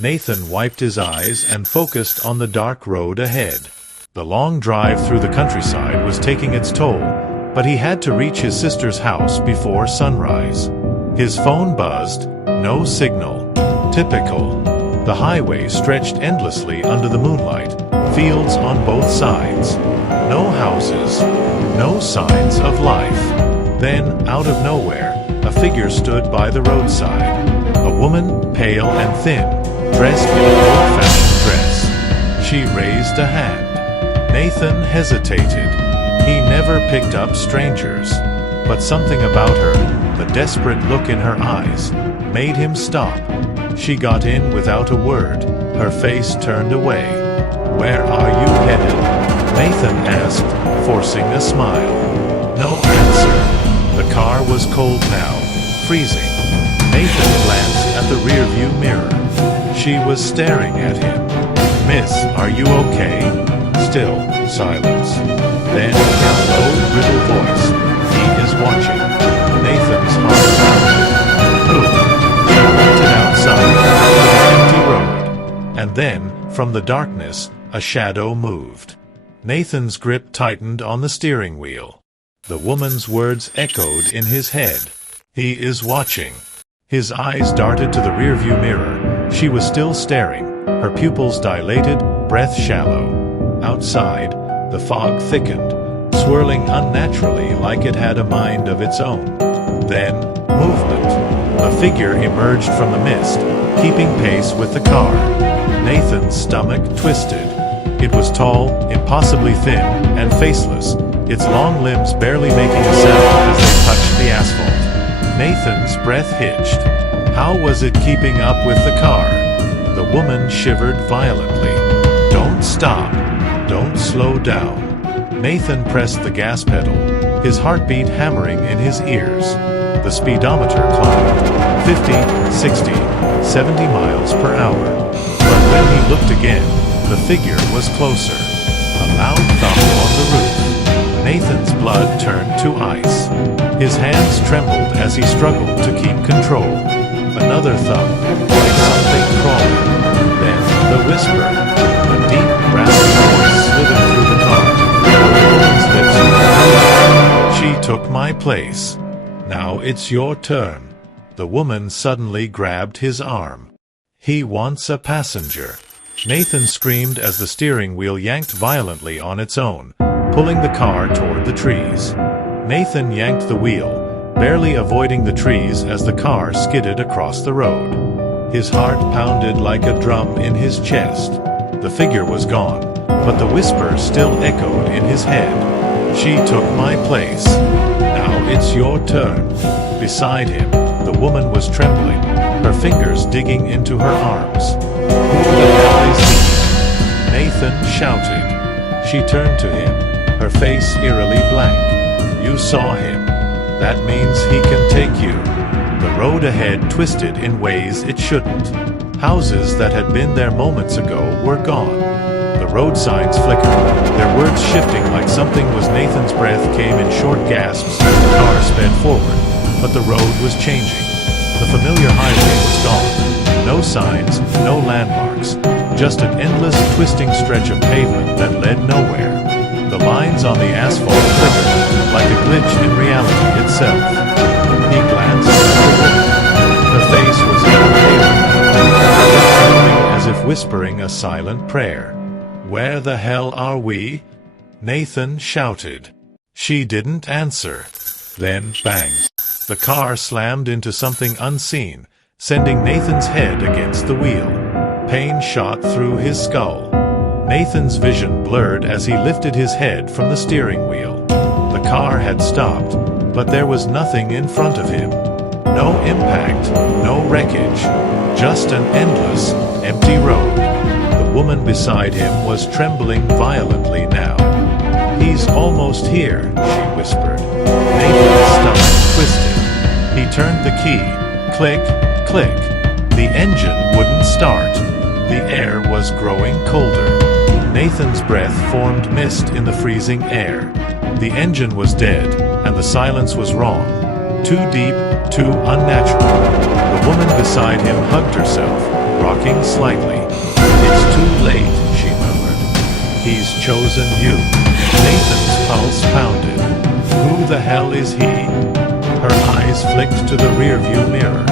Nathan wiped his eyes and focused on the dark road ahead. The long drive through the countryside was taking its toll, but he had to reach his sister's house before sunrise. His phone buzzed, no signal. Typical. The highway stretched endlessly under the moonlight, fields on both sides. No houses, no signs of life. Then, out of nowhere, a figure stood by the roadside. A woman, pale and thin, dressed in an old-fashioned dress. She raised a hand. Nathan hesitated. He never picked up strangers. But something about her, the desperate look in her eyes, made him stop. She got in without a word, her face turned away. "Where are you headed?" Nathan asked, forcing a smile. No answer. The car was cold now, freezing. Nathan glanced at the rearview mirror. She was staring at him. "Miss, are you okay?" Still silence. Then, in a low, brittle voice, "He is watching." Nathan's heart pounded. Boom! She pointed outside, to the empty road. And then, from the darkness, a shadow moved. Nathan's grip tightened on the steering wheel. The woman's words echoed in his head. "He is watching." His eyes darted to the rearview mirror. She was still staring, her pupils dilated, breath shallow. Outside, the fog thickened, swirling unnaturally like it had a mind of its own. Then, movement. A figure emerged from the mist, keeping pace with the car. Nathan's stomach twisted. It was tall, impossibly thin, and faceless, its long limbs barely making a sound as they touched the asphalt. Nathan's breath hitched. How was it keeping up with the car? The woman shivered violently. "Don't stop. Don't slow down." Nathan pressed the gas pedal, his heartbeat hammering in his ears. The speedometer climbed, 50, 60, 70 miles per hour. But when he looked again, the figure was closer. A loud thump on the roof. Nathan's blood turned to ice. His hands trembled as he struggled to keep control. Another thump, like something crawling. Then the whisper. A deep, raspy voice slithered through the car. The woman's lips moved. "She took my place. Now it's your turn." The woman suddenly grabbed his arm. "He wants a passenger." Nathan screamed as the steering wheel yanked violently on its own, pulling the car toward the trees. Nathan yanked the wheel, barely avoiding the trees as the car skidded across the road. His heart pounded like a drum in his chest. The figure was gone, but the whisper still echoed in his head. "She took my place. Now it's your turn." Beside him, the woman was trembling, her fingers digging into her arms. "Who the hell is he?" Nathan shouted. She turned to him, her face eerily blank. "You saw him. That means he can take you." The road ahead twisted in ways it shouldn't. Houses that had been there moments ago were gone. The road signs flickered, their words shifting like something was. Nathan's breath came in short gasps as the car sped forward, but the road was changing. The familiar highway was gone. No signs, no landmarks, just an endless, twisting stretch of pavement that led nowhere. The lines on the asphalt flickered, like a glitch in reality itself. He glanced at the woman. Her face was even paler, her lips moving as if whispering a silent prayer. "Where the hell are we?" Nathan shouted. She didn't answer. Then, bang. The car slammed into something unseen, sending Nathan's head against the wheel. Pain shot through his skull. Nathan's vision blurred as he lifted his head from the steering wheel. The car had stopped, but there was nothing in front of him. No impact, no wreckage, just an endless, empty road. The woman beside him was trembling violently now. "He's almost here," she whispered. Nathan's stomach twisted. He turned the key. Click, click. The engine wouldn't start. The air was growing colder. Nathan's breath formed mist in the freezing air. The engine was dead, and the silence was wrong. Too deep, too unnatural. The woman beside him hugged herself, rocking slightly. "It's too late," she murmured. "He's chosen you." Nathan's pulse pounded. Who the hell is he? Her eyes flicked to the rearview mirror.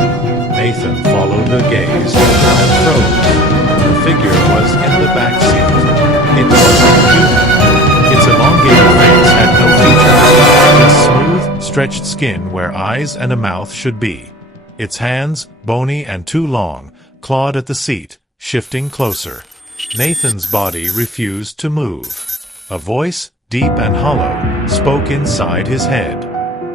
Nathan followed her gaze and froze. The figure was in the back seat. It wasn't human. Its elongated face had no features, just smooth, stretched skin where eyes and a mouth should be. Its hands, bony and too long, clawed at the seat, shifting closer. Nathan's body refused to move. A voice, deep and hollow, spoke inside his head.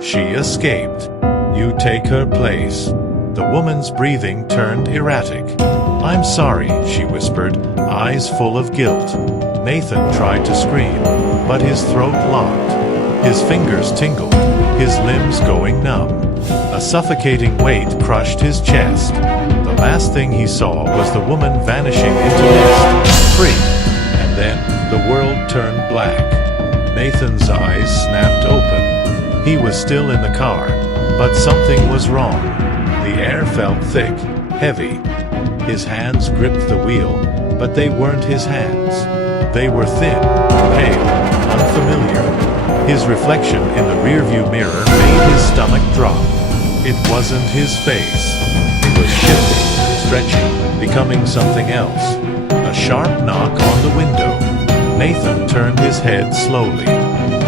She escaped. You take her place. The woman's breathing turned erratic. I'm sorry, she whispered, eyes full of guilt. Nathan tried to scream, but his throat locked. His fingers tingled, his limbs going numb. A suffocating weight crushed his chest. The last thing he saw was the woman vanishing into mist, free. And then the world turned black. Nathan's eyes snapped open. He was still in the car, but something was wrong. The air felt thick, heavy. His hands gripped the wheel, but they weren't his hands. They were thin, pale, unfamiliar. His reflection in the rearview mirror made his stomach drop. It wasn't his face. It was shifting, stretching, becoming something else. A sharp knock on the window. Nathan turned his head slowly.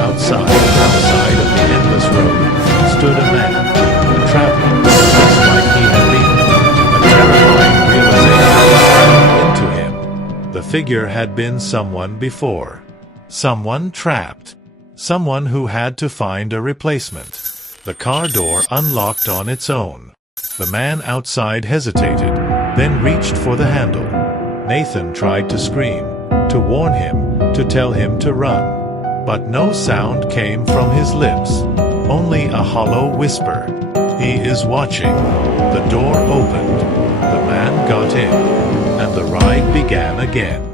Outside, on the side of the endless road, stood a man, a traveler, just like he had been. A terrifying realization into him. The figure had been someone before. Someone trapped. Someone who had to find a replacement. The car door unlocked on its own. The man outside hesitated, then reached for the handle. Nathan tried to scream, to warn him, to tell him to run. But no sound came from his lips, only a hollow whisper. He is watching. The door opened. The man got in, and the ride began again.